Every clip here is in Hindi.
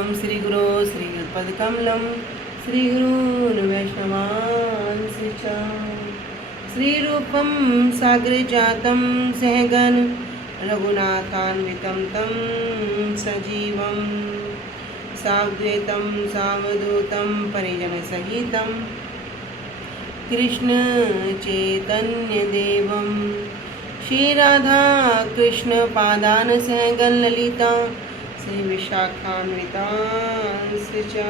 शरणं श्रीगुरो श्रीयुतपदकमलं श्रीगुरून् वैष्णवांश्च च श्रीरूपं सागरे जातं सहगण रघुनाथान्वितं तं सजीवं साद्वैतं सावधूतं परिजनसहितं कृष्ण चैतन्यदेवं श्रीराधा कृष्ण पादान सहगण ललिता श्री विशाखान्वितांश्च च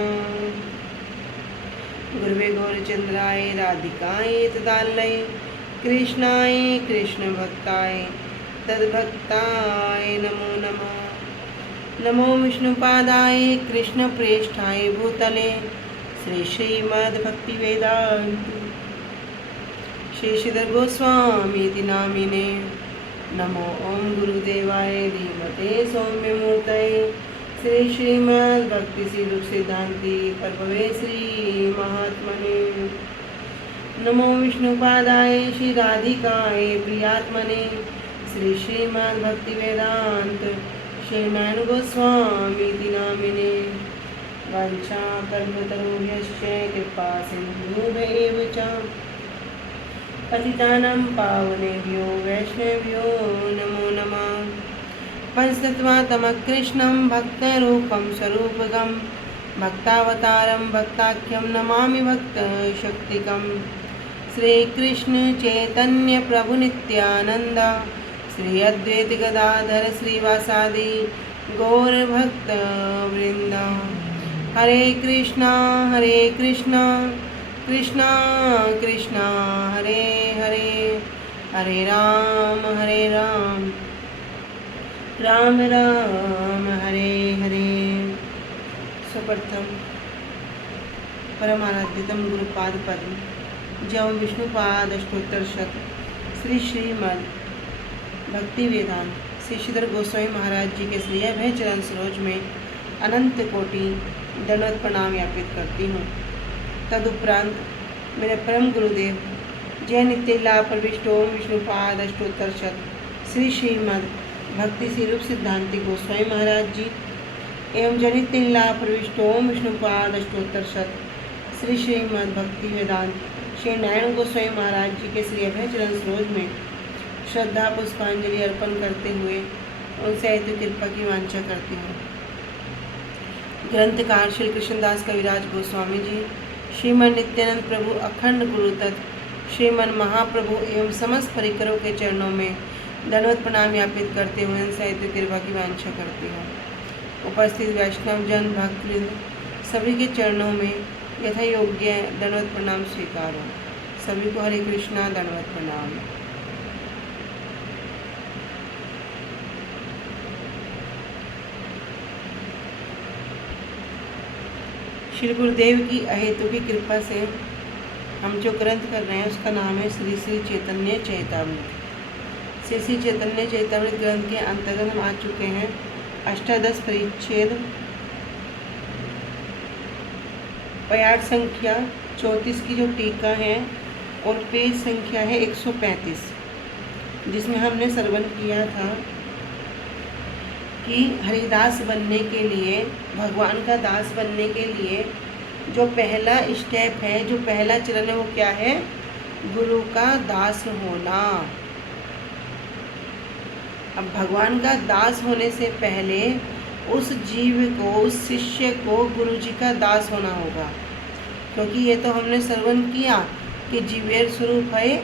गुरुवे गौरचंद्राय राधिकाय तदालय कृष्णाय कृष्ण भक्ताय तद्भक्ताय नमो नमः। नमो विष्णुपादाय कृष्ण प्रेष्ठाय भूतले श्री श्रीमद्भक्तिवेदांत श्री श्रीधर गोस्वामी नामिने। नमो ओम गुरुदेवाय धीमते सौम्यमूर्तये श्री श्रीमद्भक्ति सिद्धांति प्रभवे श्री महात्मने। नमो विष्णुपादाय श्री राधिकाय प्रियात्मने श्री श्रीमद्भक्तिवेदांत श्री नयन गोस्वामी नामिने। वाञ्छाकल्पतरुभ्यश्च कृपा सिन्धुभ्येव च पतितानां पावनेभ्यो वैष्णवेभ्यो नमो नमः। पंचतत्त्वात्मकृष्णं भक्तरूपं स्वरूपकं भक्तावतारं भक्ताख्यं नमामि भक्तशक्तिकं श्रीकृष्ण चैतन्य प्रभु नित्यानंद श्री अद्वैत गदाधर श्रीवासादि गौरभक्तवृंद। हरे कृष्णा कृष्णा कृष्णा हरे हरे हरे राम राम राम हरे हरे। सुप्रथम परमाराध्यतम गुरुपाद पद्म जव विष्णुपाद अष्टोत्तर शत श्री श्रीमद् भक्ति वेदांत श्री श्रीधर गोस्वामी महाराज जी के श्री अभय चरण सरोज में अनंत कोटि दंडवत प्रणाम ज्ञापित करती हूँ। तदुपरांत मेरे परम गुरुदेव जय नित्य प्रविष्ट ओम विष्णुपाद अष्टोत्तर शत श्री श्रीमद् भक्ति स्वरूप सिद्धांति गोस्वामी महाराज जी एवं जय नित्य प्रविष्ट ओम विष्णुपाद अष्टोत्तर शत श्री श्रीमद् भक्ति वेदांत श्री नारायण गोस्वामी महाराज जी के श्री अभय चरण सरोज में श्रद्धा पुष्पांजलि अर्पण करते हुए उनसे हेतु कृपा की वांछा करती हूँ। ग्रंथकार श्री कृष्णदास कविराज गोस्वामी जी श्रीमन नित्यानंद प्रभु अखंड गुरु तत्व श्रीमन महाप्रभु एवं समस्त परिकरों के चरणों में दंडवत प्रणाम ज्ञापित करते हुए उनसे हेतु कृपा की वांछा करती हूँ। उपस्थित वैष्णव जन भक्तवृंद सभी के चरणों में यथा योग्य दंडवत प्रणाम स्वीकार हो। सभी को हरे कृष्णा दंडवत प्रणाम। श्री गुरुदेव की अहेतु की कृपा से हम जो ग्रंथ कर रहे हैं उसका नाम है श्री श्री चैतन्य चैतामृत। श्री श्री चैतन्य चैतामृत ग्रंथ के अंतर्गत हम आ चुके हैं अष्टादश परिच्छेद पाठ संख्या 34 की जो टीका है और पेज संख्या है 135, जिसमें हमने श्रवण किया था कि हरिदास बनने के लिए भगवान का दास बनने के लिए जो पहला स्टेप है, जो पहला चरण है वो क्या है? गुरु का दास होना। अब भगवान का दास होने से पहले उस जीव को, उस शिष्य को गुरु जी का दास होना होगा, क्योंकि ये तो हमने श्रवण किया कि जीवेर स्वरूप है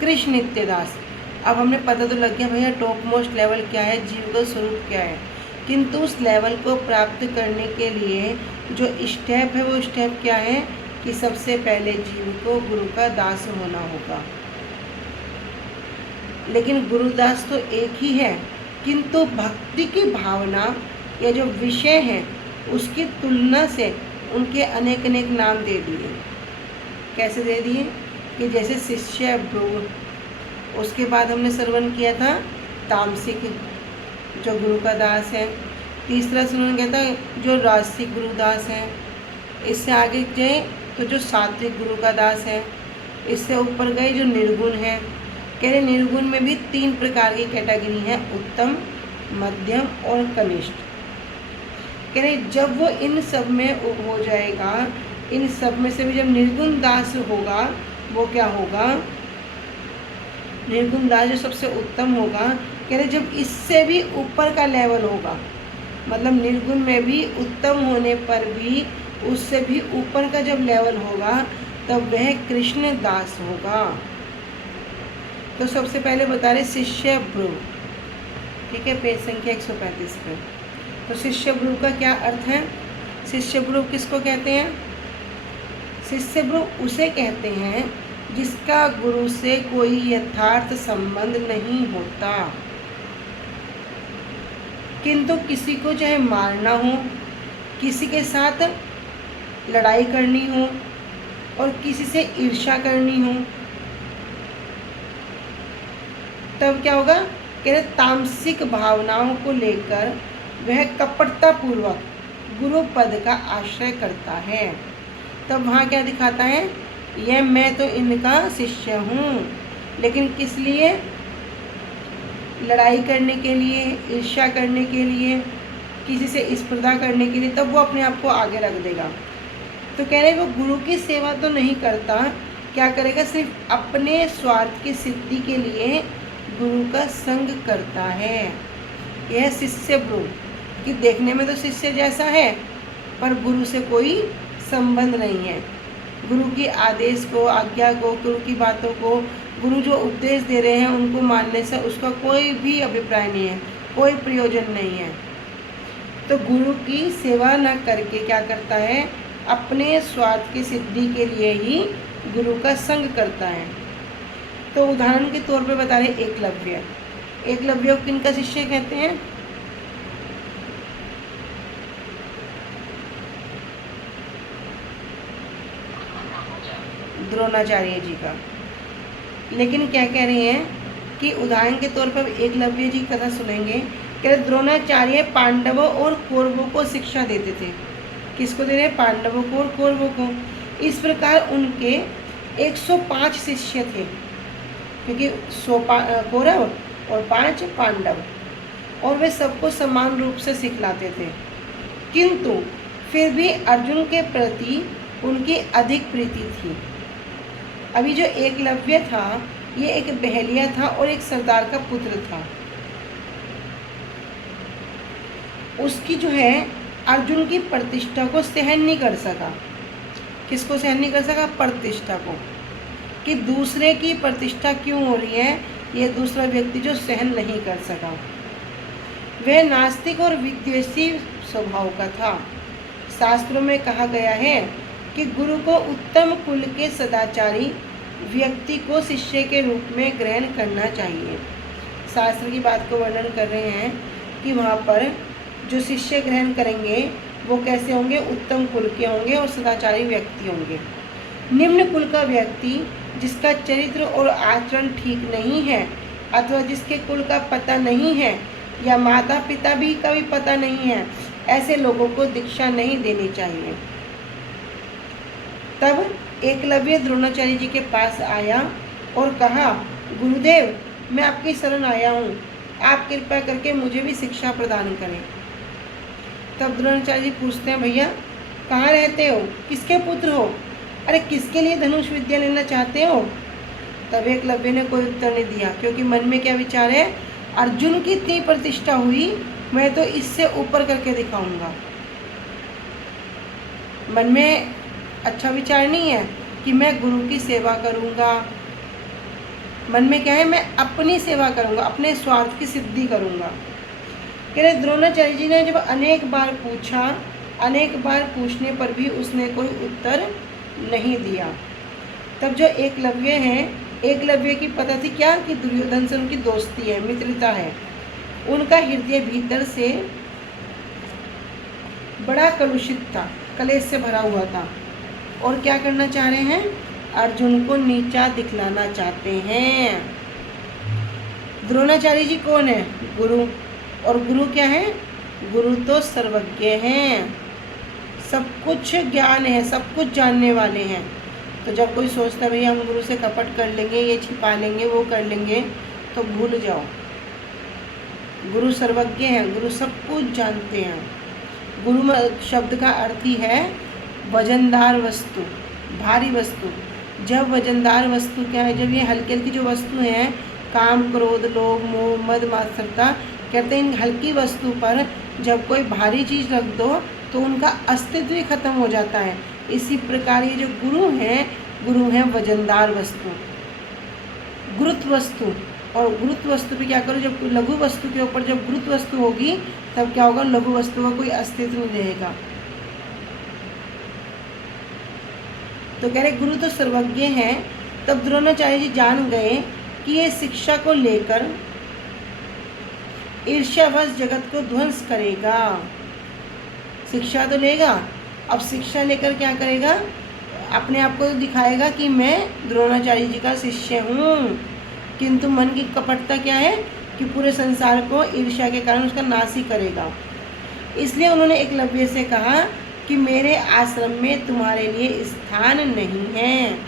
कृष्ण नित्य दास। अब हमें पता तो लग गया भैया टॉप मोस्ट लेवल क्या है, जीव का स्वरूप क्या है, किंतु उस लेवल को प्राप्त करने के लिए जो स्टेप है वो स्टेप क्या है कि सबसे पहले जीव को गुरु का दास होना होगा। लेकिन गुरुदास तो एक ही है, किंतु भक्ति की भावना या जो विषय है उसकी तुलना से उनके अनेक अनेक नाम दे दिए। कैसे दे दिए कि जैसे शिष्य भृगु, उसके बाद हमने श्रवण किया था तामसिक जो गुरु का दास है। तीसरा श्रवण किया था जो राजसिक गुरुदास है। इससे आगे गए तो जो सात्विक गुरु का दास है। इससे ऊपर गए जो निर्गुण है। कह रहे निर्गुण में भी 3 प्रकार की कैटेगरी है, उत्तम, मध्यम और कनिष्ठ। कह रहे जब वो इन सब में हो जाएगा, इन सब में से भी जब निर्गुण दास होगा, वो क्या होगा, निर्गुण दास जो सबसे उत्तम होगा, कह रहे जब इससे भी ऊपर का लेवल होगा, मतलब निर्गुण में भी उत्तम होने पर भी उससे भी ऊपर का जब लेवल होगा, तब वह कृष्ण दास होगा। तो सबसे पहले बता रहे शिष्य भ्रू, ठीक है, पेज संख्या 135 पे। तो शिष्य भ्रू का क्या अर्थ है? शिष्य भ्रू किसको कहते हैं? शिष्य भ्रू उसे कहते हैं जिसका गुरु से कोई यथार्थ संबंध नहीं होता, किंतु किसी को चाहे मारना हो, किसी के साथ लड़ाई करनी हो और किसी से ईर्ष्या करनी हो, तब क्या होगा, कह रहे तामसिक भावनाओं को लेकर वह कपटतापूर्वक गुरु पद का आश्रय करता है। तब वहाँ क्या दिखाता है, यह मैं तो इनका शिष्य हूँ, लेकिन किस लिए, लड़ाई करने के लिए, ईर्ष्या करने के लिए, किसी से स्पर्धा करने के लिए, तब वो अपने आप को आगे रख देगा। तो कह रहे वो गुरु की सेवा तो नहीं करता, क्या करेगा, सिर्फ अपने स्वार्थ की सिद्धि के लिए गुरु का संग करता है। यह शिष्य भ्रू कि देखने में तो शिष्य जैसा है पर गुरु से कोई संबंध नहीं है, गुरु की आदेश को, आज्ञा को, गुरु की बातों को, गुरु जो उपदेश दे रहे हैं उनको मानने से उसका कोई भी अभिप्राय नहीं है, कोई प्रयोजन नहीं है। तो गुरु की सेवा न करके क्या करता है, अपने स्वार्थ की सिद्धि के लिए ही गुरु का संग करता है। तो उदाहरण के तौर पे बता रहे एकलव्य। एकलव्य को किनका शिष्य कहते हैं? द्रोणाचार्य जी का। लेकिन क्या कह रहे हैं कि उदाहरण के तौर पर एकलव्य जी कथा सुनेंगे, कह रहे द्रोणाचार्य पांडवों और कौरवों को शिक्षा देते थे। किसको दे रहे? पांडवों को और कौरवों को। इस प्रकार उनके 105 शिष्य थे, क्योंकि 100 कौरव और 5 पांडव, और वे सबको समान रूप से सिखलाते थे। किंतु फिर भी अर्जुन के प्रति उनकी अधिक प्रीति थी। अभी जो एकलव्य था ये एक बहेलिया था और एक सरदार का पुत्र था। उसकी जो है अर्जुन की प्रतिष्ठा को सहन नहीं कर सका। किसको सहन नहीं कर सका? प्रतिष्ठा को, कि दूसरे की प्रतिष्ठा क्यों हो रही है, ये दूसरा व्यक्ति जो सहन नहीं कर सका। वह नास्तिक और विद्वेषी स्वभाव का था। शास्त्रों में कहा गया है कि गुरु को उत्तम कुल के सदाचारी व्यक्ति को शिष्य के रूप में ग्रहण करना चाहिए। शास्त्र की बात को वर्णन कर रहे हैं कि वहाँ पर जो शिष्य ग्रहण करेंगे वो कैसे होंगे? उत्तम कुल के होंगे और सदाचारी व्यक्ति होंगे। निम्न कुल का व्यक्ति जिसका चरित्र और आचरण ठीक नहीं है, अथवा जिसके कुल का पता नहीं है या माता पिता भी का भी पता नहीं है, ऐसे लोगों को दीक्षा नहीं देनी चाहिए। तब एकलव्य द्रोणाचार्य जी के पास आया और कहा, गुरुदेव मैं आपकी शरण आया हूँ, आप कृपया करके मुझे भी शिक्षा प्रदान करें। तब द्रोणाचार्य जी पूछते हैं, भैया कहाँ रहते हो, किसके पुत्र हो, अरे किसके लिए धनुष विद्या लेना चाहते हो? तब एकलव्य ने कोई उत्तर नहीं दिया, क्योंकि मन में क्या विचार है, अर्जुन की इतनी प्रतिष्ठा हुई, मैं तो इससे ऊपर करके दिखाऊंगा। मन में अच्छा विचार नहीं है कि मैं गुरु की सेवा करूंगा। मन में क्या है, मैं अपनी सेवा करूंगा, अपने स्वार्थ की सिद्धि करूंगा। कह रहे द्रोणाचार्य जी ने जब अनेक बार पूछा, अनेक बार पूछने पर भी उसने कोई उत्तर नहीं दिया। तब जो एकलव्य हैं, एकलव्य की पता थी क्या कि दुर्योधन से उनकी दोस्ती है, मित्रता है। उनका हृदय भीतर से बड़ा कलुषित था, कलेश से भरा हुआ था, और क्या करना चाह रहे हैं? अर्जुन को नीचा दिखलाना चाहते हैं। द्रोणाचार्य जी कौन है? गुरु। और गुरु क्या है? गुरु तो सर्वज्ञ हैं, सब कुछ ज्ञान है, सब कुछ जानने वाले हैं। तो जब कोई सोचता है भैया हम गुरु से कपट कर लेंगे, ये छिपा लेंगे, वो कर लेंगे, तो भूल जाओ, गुरु सर्वज्ञ हैं, गुरु सब कुछ जानते हैं। शब्द का अर्थ ही है वजनदार वस्तु, भारी वस्तु। जब वजनदार वस्तु क्या है, जब ये हल्की हल्की जो वस्तु हैं, काम, क्रोध, लोभ, मोह, मद, मात्सरता, कहते हैं इन हल्की वस्तु पर जब कोई भारी चीज़ रख दो तो उनका अस्तित्व ही खत्म हो जाता है। इसी प्रकार ये जो गुरु हैं वजनदार वस्तु, गुरुत्व वस्तु। और गुरुत्व वस्तु पे क्या करो, जब लघु वस्तु के ऊपर जब गुरुत्व वस्तु होगी तब क्या होगा, लघु वस्तु का कोई अस्तित्व नहीं रहेगा। तो कह रहे गुरु तो सर्वज्ञ हैं। तब द्रोणाचार्य जी जान गए कि ये शिक्षा को लेकर ईर्ष्यावश जगत को ध्वंस करेगा। शिक्षा तो लेगा, अब शिक्षा लेकर क्या करेगा, अपने आप को दिखाएगा कि मैं द्रोणाचार्य जी का शिष्य हूँ, किंतु मन की कपटता क्या है कि पूरे संसार को ईर्ष्या के कारण उसका नाश ही करेगा। इसलिए उन्होंने एकलव्य से कहा कि मेरे आश्रम में तुम्हारे लिए स्थान नहीं है।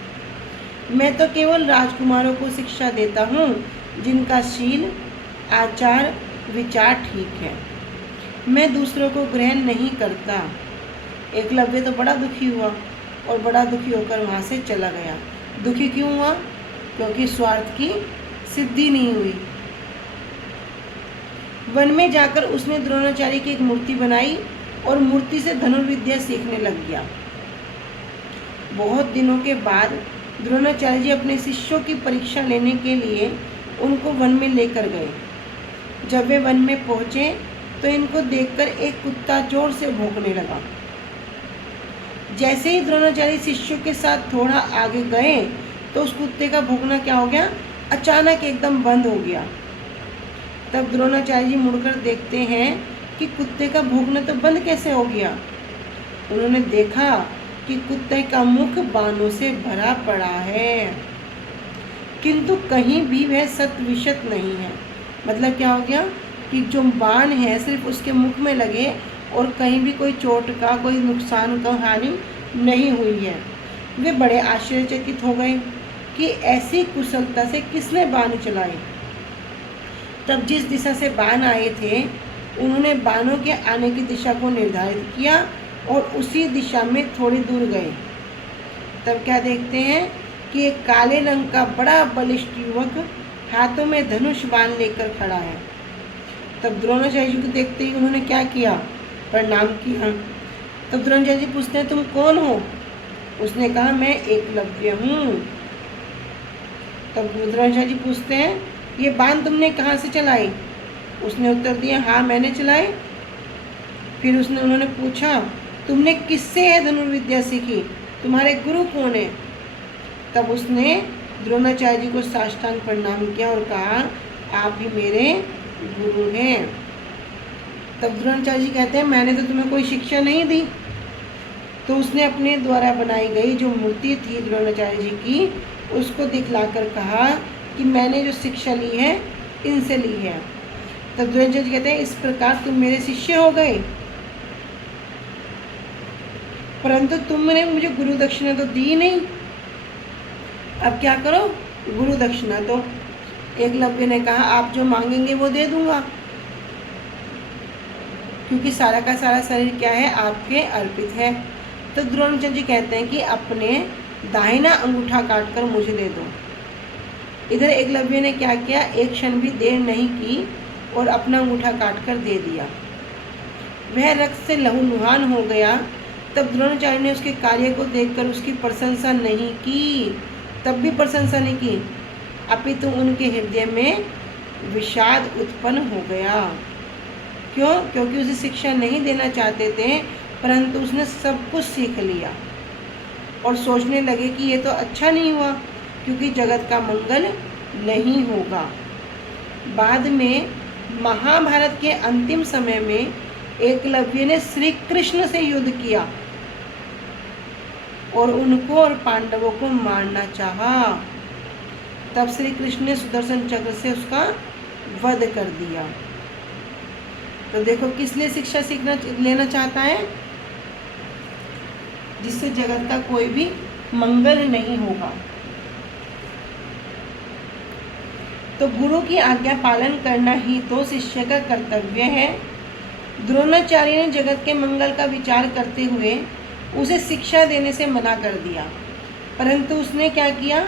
मैं तो केवल राजकुमारों को शिक्षा देता हूँ जिनका शील, आचार, विचार ठीक है। मैं दूसरों को ग्रहण नहीं करता। एकलव्य तो बड़ा दुखी हुआ और बड़ा दुखी होकर वहाँ से चला गया। दुखी क्यों हुआ, क्योंकि स्वार्थ की सिद्धि नहीं हुई। वन में जाकर उसने द्रोणाचार्य की एक मूर्ति बनाई और मूर्ति से धनुर्विद्या सीखने लग गया। बहुत दिनों के बाद द्रोणाचार्य जी अपने शिष्यों की परीक्षा लेने के लिए उनको वन में लेकर गए। जब वे वन में पहुँचे तो इनको देखकर एक कुत्ता जोर से भौंकने लगा। जैसे ही द्रोणाचार्य शिष्यों के साथ थोड़ा आगे गए तो उस कुत्ते का भौंकना क्या हो गया, अचानक एकदम बंद हो गया। तब द्रोणाचार्य जी मुड़कर देखते हैं कि कुत्ते का भौंकना तो बंद कैसे हो गया। उन्होंने देखा कि कुत्ते का मुख बाणों से भरा पड़ा है, किंतु कहीं भी वह सत विशत नहीं है। मतलब क्या हो गया कि जो बाण है सिर्फ उसके मुख में लगे और कहीं भी कोई चोट का, कोई नुकसान का हानि नहीं हुई है। वे बड़े आश्चर्यचकित हो गए कि ऐसी कुशलता से किसने बाण चलाए। तब जिस दिशा से बाण आए थे उन्होंने बाणों के आने की दिशा को निर्धारित किया और उसी दिशा में थोड़ी दूर गए। तब क्या देखते हैं कि एक काले रंग का बड़ा बलिष्ठ युवक हाथों में धनुष बाण लेकर खड़ा है। तब द्रोणाचार्य जी को देखते ही उन्होंने क्या किया, प्रणाम किया। तब द्रोणाचार्य जी पूछते हैं तुम कौन हो। उसने कहा मैं एकलव्य हूँ। तब द्रोणाचार्य जी पूछते हैं ये बाण तुमने कहाँ से चलाई। उसने उत्तर दिया हाँ मैंने चलाए। फिर उन्होंने पूछा तुमने किससे है धनुर्विद्या सीखी, तुम्हारे गुरु कौन है। तब उसने द्रोणाचार्य जी को साष्टांग प्रणाम किया और कहा आप ही मेरे गुरु हैं। तब द्रोणाचार्य जी कहते हैं मैंने तो तुम्हें कोई शिक्षा नहीं दी। तो उसने अपने द्वारा बनाई गई जो मूर्ति थी द्रोणाचार्य जी की उसको दिखलाकर कहा कि मैंने जो शिक्षा ली है इनसे ली है। तब द्रोणाचार्य जी कहते हैं इस प्रकार तुम मेरे शिष्य हो गए, परंतु तुमने मुझे गुरु दक्षिणा तो दी नहीं। अब क्या करो, गुरु दक्षिणा दो। एकलव्य ने कहा आप जो मांगेंगे वो दे दूंगा, क्योंकि सारा का सारा शरीर क्या है आपके अर्पित है। तो द्रोणाचार्य जी कहते हैं कि अपने दाहिना अंगूठा काटकर मुझे दे दो। इधर एकलव्य ने क्या किया, एक क्षण भी देर नहीं की और अपना अंगूठा काटकर दे दिया। वह रक्त से लहूलुहान हो गया। तब द्रोणाचार्य ने उसके कार्य को देखकर उसकी प्रशंसा नहीं की, तब भी प्रशंसा नहीं की, अपितु उनके हृदय में विषाद उत्पन्न हो गया। क्यों? क्योंकि उसे शिक्षा नहीं देना चाहते थे, परंतु उसने सब कुछ सीख लिया और सोचने लगे कि ये तो अच्छा नहीं हुआ, क्योंकि जगत का मंगल नहीं होगा। बाद में महाभारत के अंतिम समय में एकलव्य ने श्री कृष्ण से युद्ध किया और उनको और पांडवों को मारना चाहा। तब श्री कृष्ण ने सुदर्शन चक्र से उसका वध कर दिया। तो देखो किस लिए शिक्षा लेना चाहता है, जिससे जगत का कोई भी मंगल नहीं होगा। तो गुरु की आज्ञा पालन करना ही तो शिष्य का कर्तव्य है। द्रोणाचार्य ने जगत के मंगल का विचार करते हुए उसे शिक्षा देने से मना कर दिया, परंतु उसने क्या किया,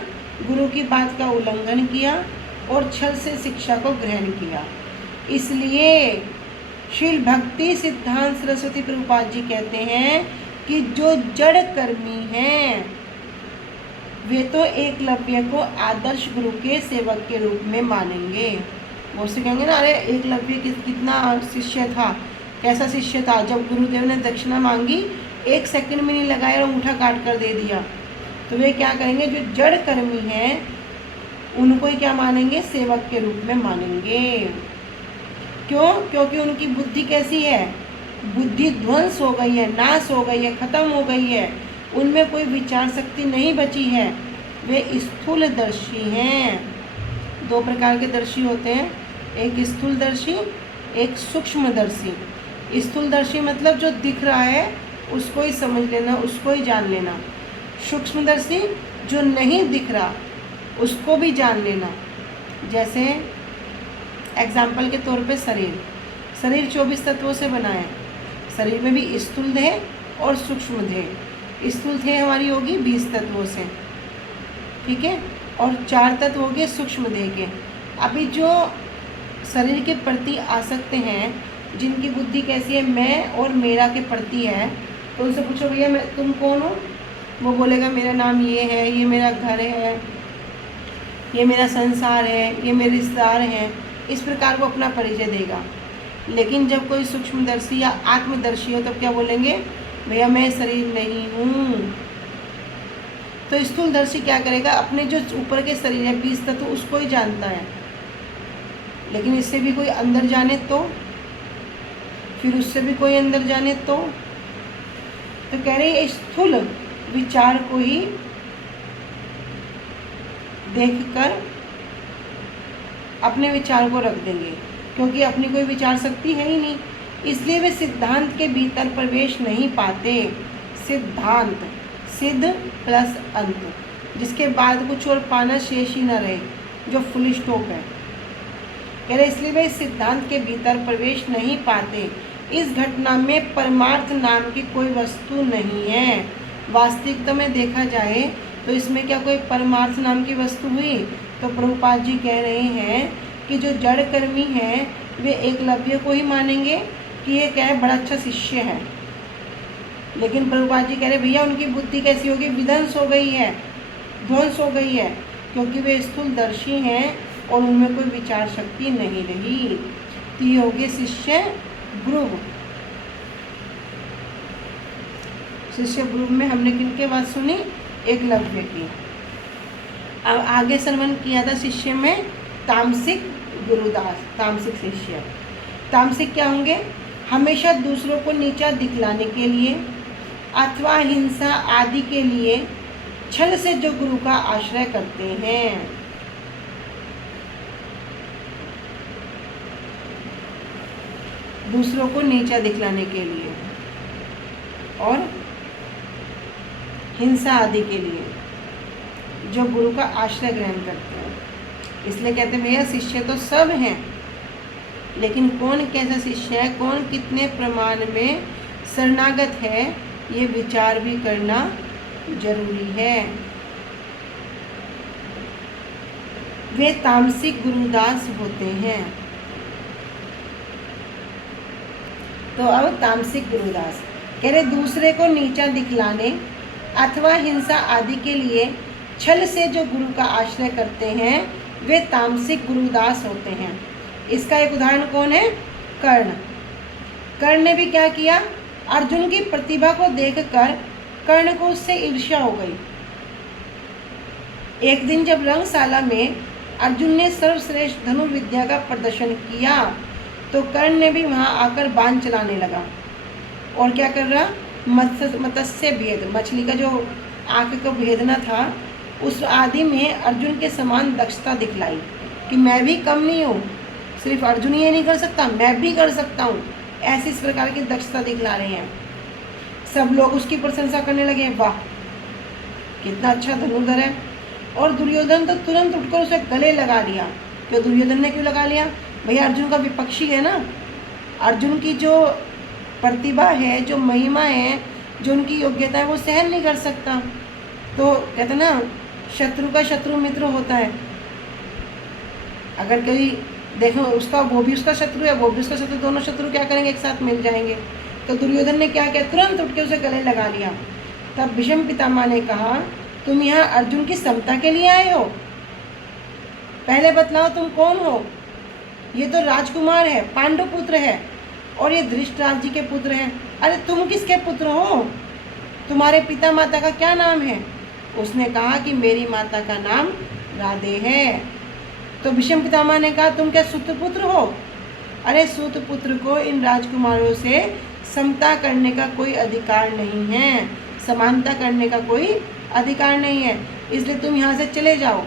गुरु की बात का उल्लंघन किया और छल से शिक्षा को ग्रहण किया। इसलिए श्रील भक्ति सिद्धांत सरस्वती प्रभुपाद जी कहते हैं कि जो जड़ कर्मी हैं वे तो एकलव्य को आदर्श गुरु के सेवक के रूप में मानेंगे। वो से कहेंगे ना, अरे एकलव्य कितना शिष्य था, कैसा शिष्य था, जब गुरुदेव ने दक्षिणा मांगी 1 सेकंड में नहीं लगाया और अंगूठा काट कर दे दिया। तो वे क्या करेंगे, जो जड़ कर्मी हैं उनको ही क्या मानेंगे, सेवक के रूप में मानेंगे। क्यों? क्योंकि उनकी बुद्धि कैसी है, बुद्धि ध्वंस हो गई है, नाश हो गई है, खत्म हो गई है, उनमें कोई विचार शक्ति नहीं बची है। वे स्थूलदर्शी हैं। 2 प्रकार के दर्शी होते हैं, एक स्थूलदर्शी, एक सूक्ष्मदर्शी। स्थूलदर्शी मतलब जो दिख रहा है उसको ही समझ लेना, उसको ही जान लेना। सूक्ष्मदर्शी जो नहीं दिख रहा उसको भी जान लेना। जैसे एग्जाम्पल के तौर पे शरीर 24 तत्वों से बना है। शरीर में भी स्थूल देह और सूक्ष्म देह। स्थूल देह हमारी होगी 20 तत्वों से, ठीक है, और 4 तत्व हो गए सूक्ष्म देह के। अभी जो शरीर के प्रति आसक्त हैं, जिनकी बुद्धि कैसी है, मैं और मेरा के प्रति है, तो उनसे पूछो भैया तुम कौन हो, वो बोलेगा मेरा नाम ये है, ये मेरा घर है, ये मेरा संसार है, ये मेरे रिश्तेदार हैं। इस प्रकार वो अपना परिचय देगा। लेकिन जब कोई सूक्ष्मदर्शी या आत्मदर्शी हो तब क्या बोलेंगे, भैया मैं शरीर नहीं हूँ। तो स्थूलदर्शी क्या करेगा, अपने जो ऊपर के शरीर है 20 तत्व उसको ही जानता है, लेकिन इससे भी कोई अंदर जाने तो, फिर उससे भी कोई अंदर जाने तो कह रहे स्थूल विचार को ही देखकर अपने विचार को रख देंगे, क्योंकि अपनी कोई विचार शक्ति है ही नहीं, इसलिए वे सिद्धांत के भीतर प्रवेश नहीं पाते। सिद्धांत, सिद्ध प्लस अंत, जिसके बाद कुछ और पाना शेष ही न रहे, जो फुल स्टॉप है। कह रहे इसलिए वे सिद्धांत के भीतर प्रवेश नहीं पाते। इस घटना में परमार्थ नाम की कोई वस्तु नहीं है। वास्तविकता में देखा जाए तो इसमें क्या कोई परमार्थ नाम की वस्तु हुई? तो प्रभुपाद जी कह रहे हैं कि जो जड़ कर्मी हैं वे एकलव्य को ही मानेंगे कि ये क्या है, बड़ा अच्छा शिष्य है। लेकिन प्रभुपाद जी कह रहे भैया उनकी बुद्धि कैसी होगी, विध्वंस हो गई है, ध्वंस हो गई है, क्योंकि वे स्थूलदर्शी हैं और उनमें कोई विचार शक्ति नहीं रही। तो ये हो गए शिष्य भ्रुव। शिष्य भ्रुव में हमने किनके बात सुनी? एकलव्य की। अब आगे श्रवण किया था शिष्य में तामसिक गुरुदास, तामसिक शिष्य। तामसिक क्या होंगे? हमेशा दूसरों को नीचा दिखलाने के लिए अथवा हिंसा आदि के लिए छल से जो गुरु का आश्रय करते हैं। दूसरों को नीचा दिखलाने के लिए और हिंसा आदि के लिए जो गुरु का आश्रय ग्रहण करते हैं। इसलिए कहते हैं भैया शिष्य तो सब हैं, लेकिन कौन कैसा शिष्य है, कौन कितने प्रमाण में शरणागत है, ये विचार भी करना जरूरी है। वे तामसिक गुरुदास होते हैं। तो अब तामसिक गुरुदास कह रहे दूसरे को नीचा दिखलाने अथवा हिंसा आदि के लिए छल से जो गुरु का आश्रय करते हैं वे तामसिक गुरुदास होते हैं। इसका एक उदाहरण कौन है? कर्ण। कर्ण ने भी क्या किया? अर्जुन की प्रतिभा को देखकर कर्ण को उससे ईर्ष्या हो गई। एक दिन जब रंगशाला में अर्जुन ने सर्वश्रेष्ठ धनुर्विद्या का प्रदर्शन किया तो कर्ण ने भी वहां आकर बाण चलाने लगा। और क्या कर रहा? मत्स्य भेद, मछली का जो आंख को भेदना था, उस आदि में अर्जुन के समान दक्षता दिखलाई कि मैं भी कम नहीं हूँ, सिर्फ अर्जुन ये नहीं कर सकता, मैं भी कर सकता हूँ। ऐसी इस प्रकार की दक्षता दिखला रहे हैं। सब लोग उसकी प्रशंसा करने लगे, वाह कितना अच्छा धनुर्धर है। और दुर्योधन तो तुरंत उठकर उसे गले लगा लिया। तो दुर्योधन ने क्यों लगा लिया? भैया अर्जुन का विपक्षी है ना, अर्जुन की जो प्रतिभा है, जो महिमा है, जो उनकी योग्यता है, वो सहन नहीं कर सकता। तो कहते ना, शत्रु का शत्रु मित्र होता है। अगर कोई देखो उसका, वो भी उसका शत्रु है, वो भी उसका शत्रु, दोनों शत्रु क्या करेंगे, एक साथ मिल जाएंगे। तो दुर्योधन ने क्या किया, तुरंत उठ के उसे गले लगा लिया। तब भीष्म पितामह ने कहा, तुम यहाँ अर्जुन की समता के लिए आए हो? पहले बतलाओ तुम कौन हो? ये तो राजकुमार है, पांडु पुत्र है, और ये धृतराष्ट्र जी के पुत्र हैं। अरे तुम किसके पुत्र हो? तुम्हारे पिता माता का क्या नाम है? उसने कहा कि मेरी माता का नाम राधे है। तो भीष्म पितामह ने कहा, तुम क्या सूतपुत्र हो? अरे सूतपुत्र को इन राजकुमारों से समता करने का कोई अधिकार नहीं है, समानता करने का कोई अधिकार नहीं है, इसलिए तुम यहाँ से चले जाओ।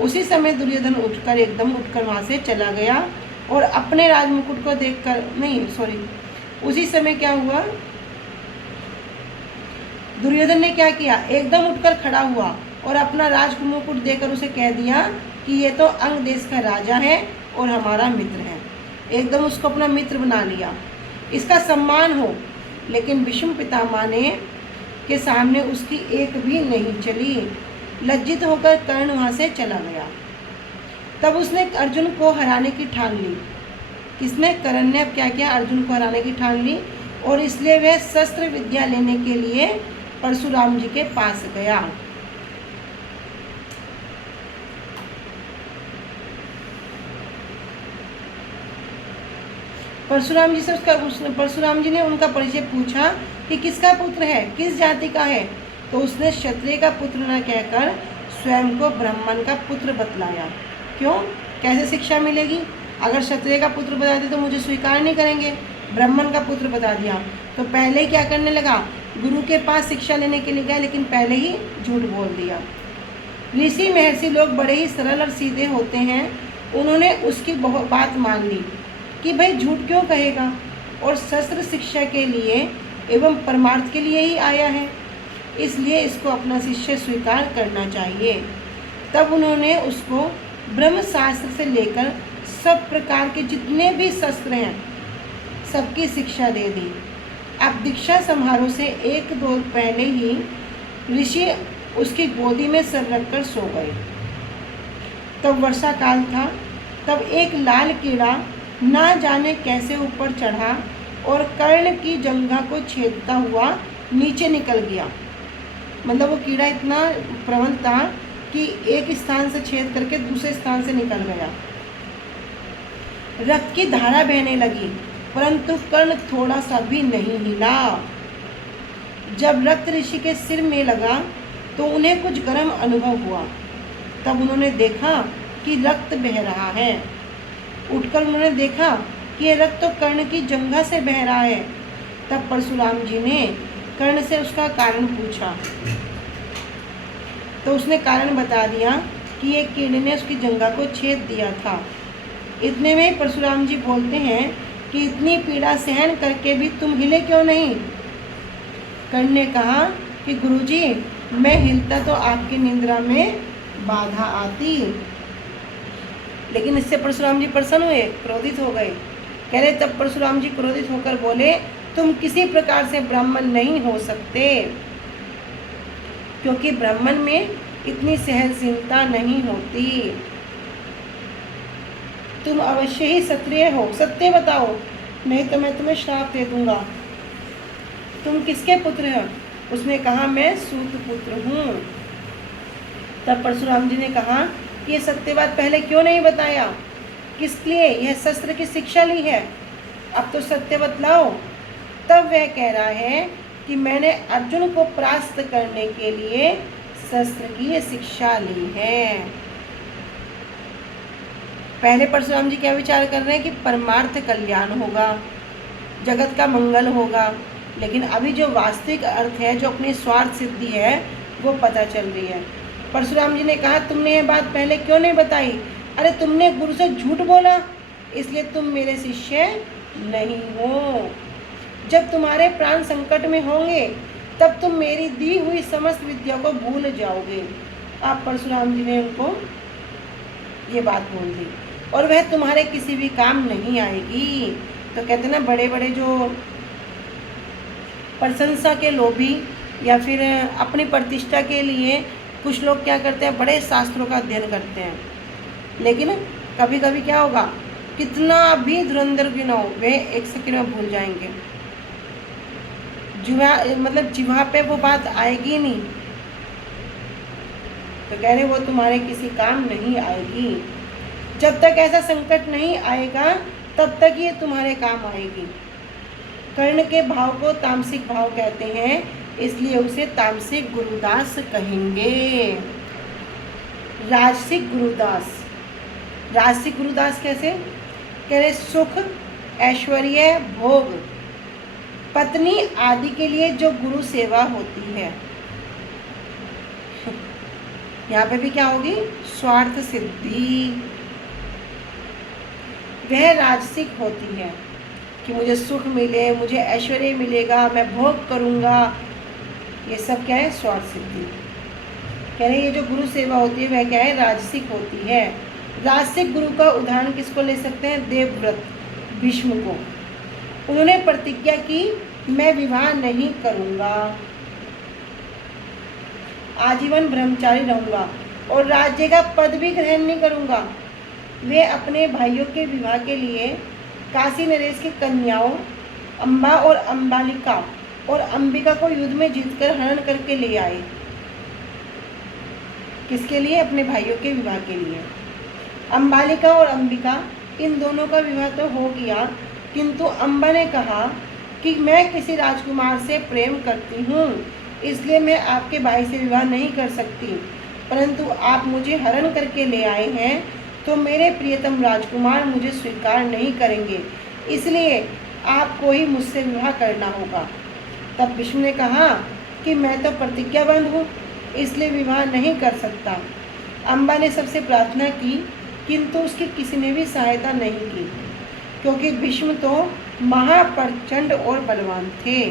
उसी समय दुर्योधन एकदम उठकर वहाँ से चला गया और अपने राजमुकुट को देखकर, नहीं सॉरी, उसी समय क्या हुआ, दुर्योधन ने क्या किया, एकदम उठकर खड़ा हुआ और अपना राजमुकुट देकर उसे कह दिया कि ये तो अंग देश का राजा है और हमारा मित्र है। एकदम उसको अपना मित्र बना लिया, इसका सम्मान हो। लेकिन भीष्म पितामह ने के सामने उसकी एक भी नहीं चली। लज्जित होकर कर्ण वहाँ से चला गया। तब उसने अर्जुन को हराने की ठान ली। किसने? कर्ण ने अब क्या किया, अर्जुन को हराने की ठान ली, और इसलिए वह शस्त्र विद्या लेने के लिए परशुराम जी के पास गया। परशुराम जी ने उनका परिचय पूछा कि किसका पुत्र है, किस जाति का है। तो उसने क्षत्रिय का पुत्र न कहकर स्वयं को ब्राह्मण का पुत्र बतलाया। क्यों? कैसे शिक्षा मिलेगी? अगर क्षत्रिय का पुत्र बता दिया तो मुझे स्वीकार नहीं करेंगे। ब्राह्मण का पुत्र बता दिया तो पहले ही क्या करने लगा, गुरु के पास शिक्षा लेने के लिए गया, लेकिन पहले ही झूठ बोल दिया। ऋषि महर्षि लोग बड़े ही सरल और सीधे होते हैं। उन्होंने उसकी बहुत बात मान ली कि भाई झूठ क्यों कहेगा, और शस्त्र शिक्षा के लिए एवं परमार्थ के लिए ही आया है, इसलिए इसको अपना शिष्य स्वीकार करना चाहिए। तब उन्होंने उसको ब्रह्मशास्त्र से लेकर सब प्रकार के जितने भी शस्त्र हैं सबकी शिक्षा दे दी। अब दीक्षा समारोह से एक दो पहले ही ऋषि उसकी गोदी में सर रखकर सो गए। तब वर्षा काल था। तब एक लाल कीड़ा ना जाने कैसे ऊपर चढ़ा और कर्ण की जंघा को छेदता हुआ नीचे निकल गया। मतलब वो कीड़ा इतना प्रबल था कि एक स्थान से छेद करके दूसरे स्थान से निकल गया। रक्त की धारा बहने लगी, परंतु कर्ण थोड़ा सा भी नहीं हिला। जब रक्त ऋषि के सिर में लगा तो उन्हें कुछ गर्म अनुभव हुआ। तब उन्होंने देखा कि रक्त बह रहा है। उठकर उन्होंने देखा कि ये रक्त तो कर्ण की जंघा से बह रहा है। तब परशुराम जी ने कर्ण से उसका कारण पूछा, तो उसने कारण बता दिया कि एक कीड़े ने उसकी जंघा को छेद दिया था। इतने में परशुराम जी बोलते हैं कि इतनी पीड़ा सहन करके भी तुम हिले क्यों नहीं? कर्ण ने कहा कि गुरुजी, मैं हिलता तो आपकी निंद्रा में बाधा आती। लेकिन इससे परशुराम जी प्रसन्न हुए, क्रोधित हो गए। कह रहे तब परशुराम जी क्रोधित होकर बोले, तुम किसी प्रकार से ब्राह्मण नहीं हो सकते, क्योंकि ब्राह्मण में इतनी सहनशीलता नहीं होती। तुम अवश्य ही क्षत्रिय हो, सत्य बताओ, नहीं तो मैं तुम्हें श्राप दे दूंगा। तुम किसके पुत्र हो? उसने कहा, मैं सूत पुत्र हूँ। तब परशुराम जी ने कहा कि ये सत्य बात पहले क्यों नहीं बताया? किस लिए यह शस्त्र की शिक्षा ली है? अब तो सत्य बतलाओ। तब वह कह रहा है कि मैंने अर्जुन को परास्त करने के लिए शस्त्र की ये शिक्षा ली है। पहले परशुराम जी क्या विचार कर रहे हैं कि परमार्थ कल्याण होगा, जगत का मंगल होगा, लेकिन अभी जो वास्तविक अर्थ है, जो अपनी स्वार्थ सिद्धि है, वो पता चल रही है। परशुराम जी ने कहा, तुमने ये बात पहले क्यों नहीं बताई? अरे तुमने गुरु से झूठ बोला, इसलिए तुम मेरे शिष्य नहीं हो। जब तुम्हारे प्राण संकट में होंगे तब तुम मेरी दी हुई समस्त विद्या को भूल जाओगे। आप परशुराम जी ने उनको ये बात बोल दी, और वह तुम्हारे किसी भी काम नहीं आएगी। तो कहते हैं ना, बड़े बड़े जो प्रशंसा के लोभी या फिर अपनी प्रतिष्ठा के लिए कुछ लोग क्या करते हैं, बड़े शास्त्रों का अध्ययन करते हैं, लेकिन कभी कभी क्या होगा, कितना भी धुरंधर क्यों ना हो, वे एक सेकंड में भूल जाएंगे। जिह्वा पे वो बात आएगी नहीं, तो कह रहे वो तुम्हारे किसी काम नहीं आएगी। जब तक ऐसा संकट नहीं आएगा तब तक ये तुम्हारे काम आएगी। कर्ण के भाव को तामसिक भाव कहते हैं, इसलिए उसे तामसिक गुरुदास कहेंगे। राजसिक गुरुदास, राजसिक गुरुदास कैसे कह रहे, सुख ऐश्वर्य भोग पत्नी आदि के लिए जो गुरु सेवा होती है, यहाँ पे भी क्या होगी, स्वार्थ सिद्धि, वह राजसिक होती है कि मुझे सुख मिले, मुझे ऐश्वर्य मिलेगा, मैं भोग करूँगा, ये सब क्या है, स्वार्थ सिद्धि। कह रहे ये जो गुरु सेवा होती है वह क्या है, राजसिक होती है। राजसिक गुरु का उदाहरण किसको ले सकते हैं, देवव्रत भीष्म को। उन्होंने प्रतिज्ञा की मैं विवाह नहीं करूँगा, आजीवन ब्रह्मचारी रहूँगा और राज्य का पद भी ग्रहण नहीं करूँगा। वे अपने भाइयों के विवाह के लिए काशी नरेश की कन्याओं अम्बा और अम्बालिका और अंबिका को युद्ध में जीतकर हरण करके ले आए। किसके लिए, अपने भाइयों के विवाह के लिए। अम्बालिका और अंबिका इन दोनों का विवाह तो हो गया, किंतु अम्बा ने कहा कि मैं किसी राजकुमार से प्रेम करती हूँ, इसलिए मैं आपके भाई से विवाह नहीं कर सकती, परंतु आप मुझे हरण करके ले आए हैं तो मेरे प्रियतम राजकुमार मुझे स्वीकार नहीं करेंगे, इसलिए आपको ही मुझसे विवाह करना होगा। तब भीष्म ने कहा कि मैं तो प्रतिज्ञाबद्ध हूँ, इसलिए विवाह नहीं कर सकता। अम्बा ने सबसे प्रार्थना की, किंतु उसकी किसी ने भी सहायता नहीं की, क्योंकि भीष्म तो महाप्रचंड और बलवान थे।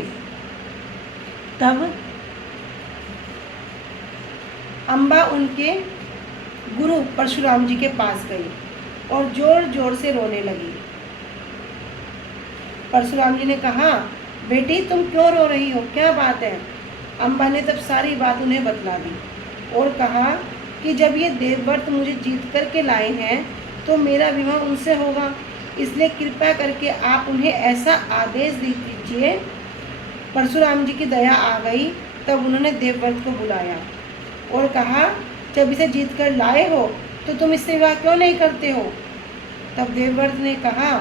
तब अम्बा उनके गुरु परशुराम जी के पास गई और जोर जोर से रोने लगी। परशुराम जी ने कहा, बेटी तुम क्यों रो रही हो, क्या बात है। अम्बा ने तब सारी बात उन्हें बतला दी और कहा कि जब ये देवव्रत मुझे जीत करके लाए हैं तो मेरा विवाह उनसे होगा, इसलिए कृपया करके आप उन्हें ऐसा आदेश दे दीजिए। परशुराम जी की दया आ गई, तब उन्होंने देवव्रत को बुलाया और कहा, जब इसे जीत कर लाए हो तो तुम इससे विवाह क्यों नहीं करते हो। तब देवव्रत ने कहा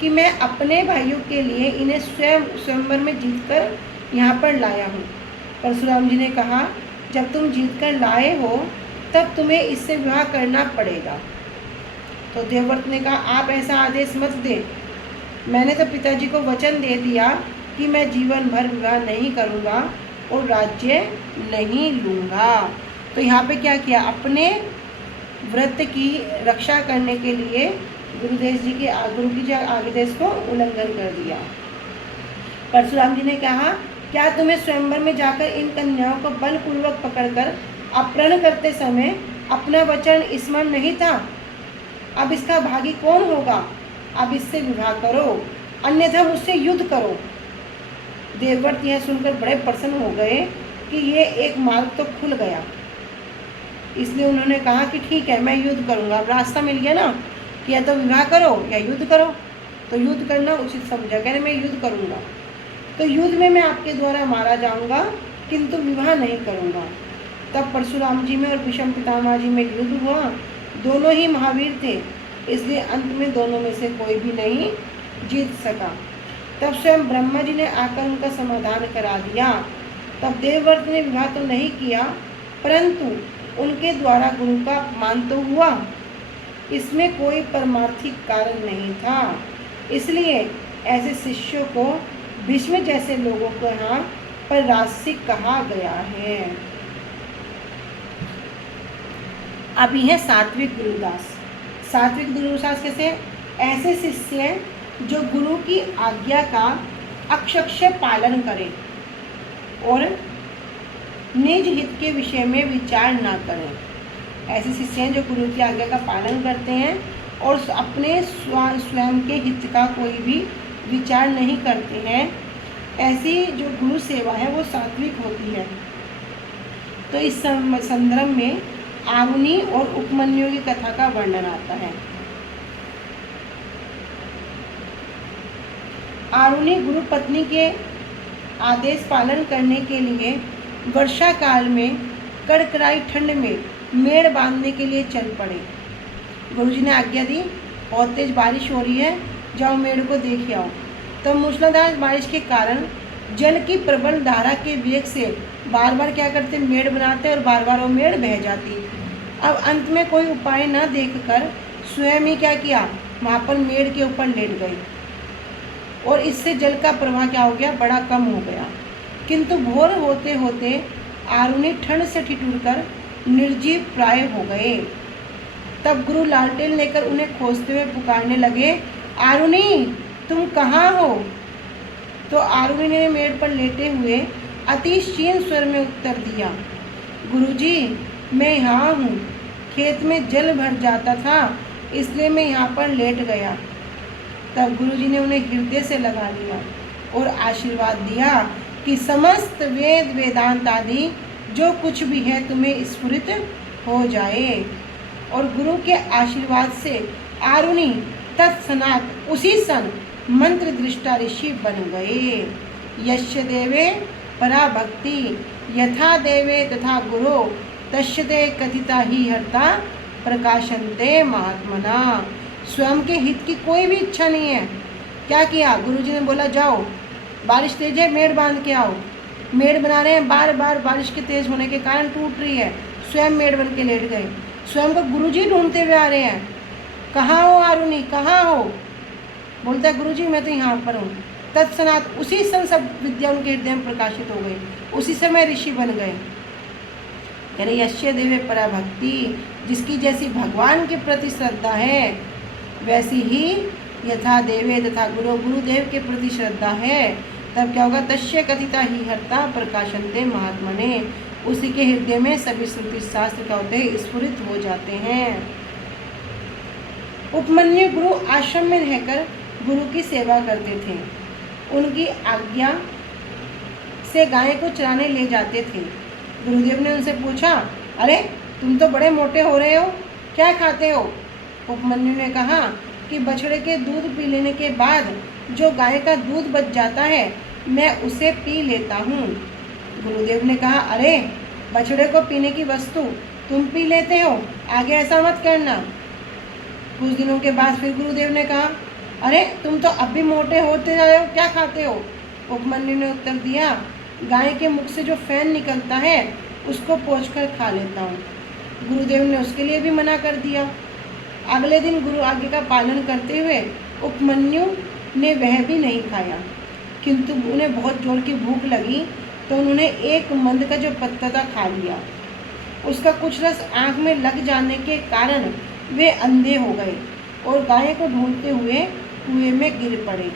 कि मैं अपने भाइयों के लिए इन्हें स्वयंवर में जीत कर यहाँ पर लाया हूँ। परशुराम जी ने कहा, जब तुम जीत कर लाए हो तब तुम्हें इससे विवाह करना पड़ेगा। तो देवव्रत ने कहा, आप ऐसा आदेश मत दे, मैंने तो पिताजी को वचन दे दिया कि मैं जीवन भर विवाह नहीं करूँगा और राज्य नहीं लूँगा। तो यहाँ पे क्या किया, अपने व्रत की रक्षा करने के लिए गुरु के आदेश को उल्लंघन कर दिया। परशुराम जी ने कहा, क्या तुम्हें स्वयंवर में जाकर इन कन्याओं को बलपूर्वक पकड़कर अपहरण करते समय अपना वचन स्मरण नहीं था। अब इसका भागी कौन होगा, अब इससे विवाह करो, अन्यथा मुझसे युद्ध करो। देवव्रत यह सुनकर बड़े प्रसन्न हो गए कि ये एक मार्ग तो खुल गया, इसलिए उन्होंने कहा कि ठीक है मैं युद्ध करूंगा। अब रास्ता मिल गया ना कि या तो विवाह करो या युद्ध करो, तो युद्ध करना उचित समझा, कह रहे मैं युद्ध करूंगा, तो युद्ध में मैं आपके द्वारा मारा जाऊंगा किंतु विवाह नहीं करूंगा। तब परशुराम जी में और भीष्म पितामह जी में युद्ध हुआ। दोनों ही महावीर थे, इसलिए अंत में दोनों में से कोई भी नहीं जीत सका। तब स्वयं ब्रह्मा जी ने आकर उनका समाधान करा दिया। तब देवव्रत ने विवाह तो नहीं किया, परंतु उनके द्वारा गुरु का अपमान तो हुआ, इसमें कोई परमार्थिक कारण नहीं था। इसलिए ऐसे शिष्यों को भीष्म जैसे लोगों को यहाँ पर राजसिक कहा गया है। अभी है सात्विक गुरुदास। सात्विक गुरुदास कैसे, ऐसे शिष्य जो गुरु की आज्ञा का अक्षरशः पालन करें और निज हित के विषय में विचार ना करें। ऐसे शिष्य हैं जो गुरु की आज्ञा का पालन करते हैं और अपने स्वयं के हित का कोई भी विचार नहीं करते हैं, ऐसी जो गुरु सेवा है वो सात्विक होती है। तो इस संदर्भ में आरुणि और उपमन्यु की कथा का वर्णन आता है। आरुणि गुरु पत्नी के आदेश पालन करने के लिए वर्षा काल में कड़कड़ाई ठंड में मेड़ बांधने के लिए चल पड़े। गुरुजी ने आज्ञा दी, बहुत तेज बारिश हो रही है, जाओ मेड़ को देख आओ। तब मूसलाधार बारिश के कारण जल की प्रबल धारा के वेग से बार बार क्या करते, मेड़ बनाते और बार बार वो मेड़ बह जाती। अब अंत में कोई उपाय न देखकर स्वयं ही क्या किया, वहाँ पर मेड़ के ऊपर लेट गई और इससे जल का प्रवाह क्या हो गया, बड़ा कम हो गया। किंतु भोर होते होते आरुणि ठंड से ठिठुरकर निर्जीव प्राय हो गए। तब गुरु लालटेन लेकर उन्हें खोजते हुए पुकारने लगे, आरुणि तुम कहाँ हो? तो आरुणि ने मेड़ पर लेटे हुए अति क्षीण स्वर में उत्तर दिया, गुरुजी मैं यहाँ हूँ, खेत में जल भर जाता था इसलिए मैं यहाँ पर लेट गया। तब गुरुजी ने उन्हें हृदय से लगा लिया और आशीर्वाद दिया कि समस्त वेद वेदांत आदि जो कुछ भी है तुम्हें स्फुरित हो जाए। और गुरु के आशीर्वाद से आरुणि तत्क्षणात उसी सन मंत्र दृष्टा ऋषि बन गए। यस्य देवे परा भक्ति यथा देवे तथा गुरु तस्यते कथिता ही हर्ता प्रकाशन्ते महात्मना। स्वयं के हित की कोई भी इच्छा नहीं है। क्या किया, गुरुजी ने बोला जाओ बारिश तेज है, मेड़ बांध के आओ। मेड़ बना रहे हैं, बार बार बारिश के तेज होने के कारण टूट रही है, स्वयं मेड़ बन के लेट गए। स्वयं को गुरुजी ढूंढते हुए आ रहे हैं, कहाँ हो आरुणि, कहाँ हो? बोलता है गुरुजी मैं तो यहाँ पर हूँ। तत्क्षणात उसी सन सब विद्या उनके हृदय में प्रकाशित हो गई, उसी समय ऋषि बन गए। कह रहे यस्य देवे परा भक्ति, जिसकी जैसी भगवान के प्रति श्रद्धा है वैसी ही यथा देवे तथा गुरुदेव के प्रति श्रद्धा है, तब क्या होगा, तस्य कथिता ही हर्ता प्रकाशन्ते महात्मने, उसी के हृदय में सभी श्रुति शास्त्र क्या होते हैं, स्फुरित हो जाते हैं। उपमन्यु गुरु आश्रम में रहकर गुरु की सेवा करते थे। उनकी आज्ञा से गाय को चराने ले जाते थे। गुरुदेव ने उनसे पूछा, अरे तुम तो बड़े मोटे हो रहे हो, क्या खाते हो? उपमन्यु ने कहा कि बछड़े के दूध पी लेने के बाद जो गाय का दूध बच जाता है मैं उसे पी लेता हूँ। गुरुदेव ने कहा, अरे बछड़े को पीने की वस्तु तुम पी लेते हो, आगे ऐसा मत करना। कुछ दिनों के बाद फिर गुरुदेव ने कहा, अरे तुम तो अब भी मोटे होते जा रहे हो, क्या खाते हो? उपमन्यु ने उत्तर दिया, गाय के मुख से जो फैन निकलता है उसको पोंछकर खा लेता हूँ। गुरुदेव ने उसके लिए भी मना कर दिया। अगले दिन गुरु आज्ञा का पालन करते हुए उपमन्यु ने वह भी नहीं खाया, किंतु उन्हें बहुत जोर की भूख लगी तो उन्होंने एक मंद का जो पत्ता था खा लिया। उसका कुछ रस आँख में लग जाने के कारण वे अंधे हो गए और गाय को ढूंढते हुए कुएं में गिर पड़े।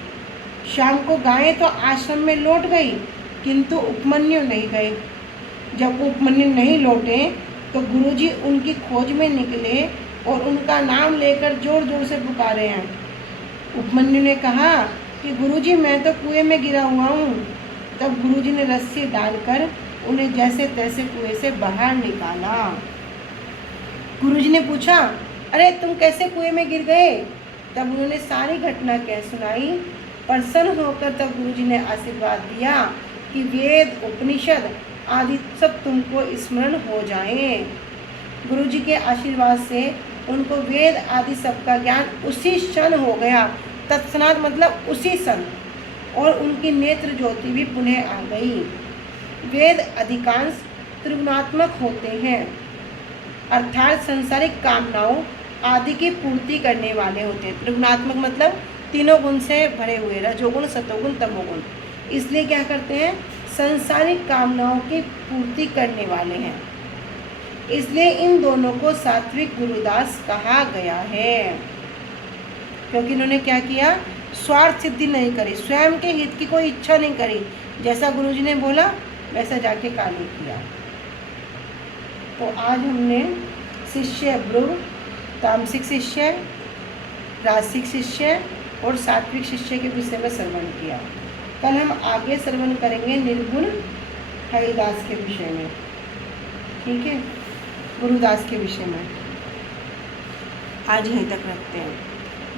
शाम को गाय तो आश्रम में लौट गई, किंतु उपमन्यु नहीं गए। जब उपमन्यु नहीं लौटे तो गुरुजी उनकी खोज में निकले और उनका नाम लेकर जोर जोर से पुकारे हैं। उपमन्यु ने कहा कि गुरुजी मैं तो कुएं में गिरा हुआ हूँ। तब गुरुजी ने रस्सी डालकर उन्हें जैसे तैसे कुएं से बाहर निकाला। गुरुजी ने पूछा, अरे तुम कैसे कुएं में गिर गए? तब उन्होंने सारी घटना कह सुनाई। प्रसन्न होकर तब गुरुजी ने आशीर्वाद दिया कि वेद उपनिषद आदि सब तुमको स्मरण हो जाए। गुरुजी के आशीर्वाद से उनको वेद आदि सबका ज्ञान उसी क्षण हो गया। तत्क्षणात मतलब उसी क्षण, और उनकी नेत्र ज्योति भी पुनः आ गई। वेद अधिकांश त्रिगुणात्मक होते हैं, अर्थात सांसारिक कामनाओं आदि की पूर्ति करने वाले होते हैं। त्रिगुणात्मक मतलब तीनों गुण से भरे हुए, रजोगुण सतोगुण तमोगुण। इसलिए क्या करते हैं, सांसारिक कामनाओं की पूर्ति करने वाले हैं। इसलिए इन दोनों को सात्विक गुरुदास कहा गया है, क्योंकि इन्होंने क्या किया, स्वार्थ सिद्धि नहीं करी, स्वयं के हित की कोई इच्छा नहीं करी। जैसा गुरुजी ने बोला वैसा जाके कार्य किया। तो आज हमने शिष्य भृगु, तामसिक शिष्य, रासिक शिष्य और सात्विक शिष्य के विषय में श्रवण किया। कल हम आगे श्रवण करेंगे निर्गुण हरिदास के विषय में, ठीक है, गुरुदास के विषय में। आज यहीं तक रखते हैं।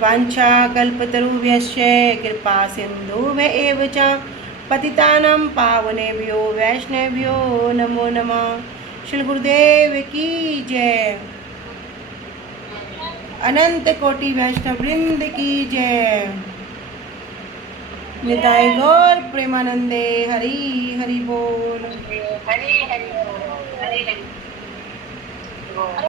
वांछा कल्पतरुभ्यश्च कृपा सिन्धुभ्य एव च पतितानां पावनेभ्यो वैष्णवेभ्यो नमो नमः। श्री गुरुदेव की जय। अनंत कोटि वैष्णव वृंद की जय। निताय गौर प्रेमानंदे। हरि हरि बोल। हरी हरी हरी हरी।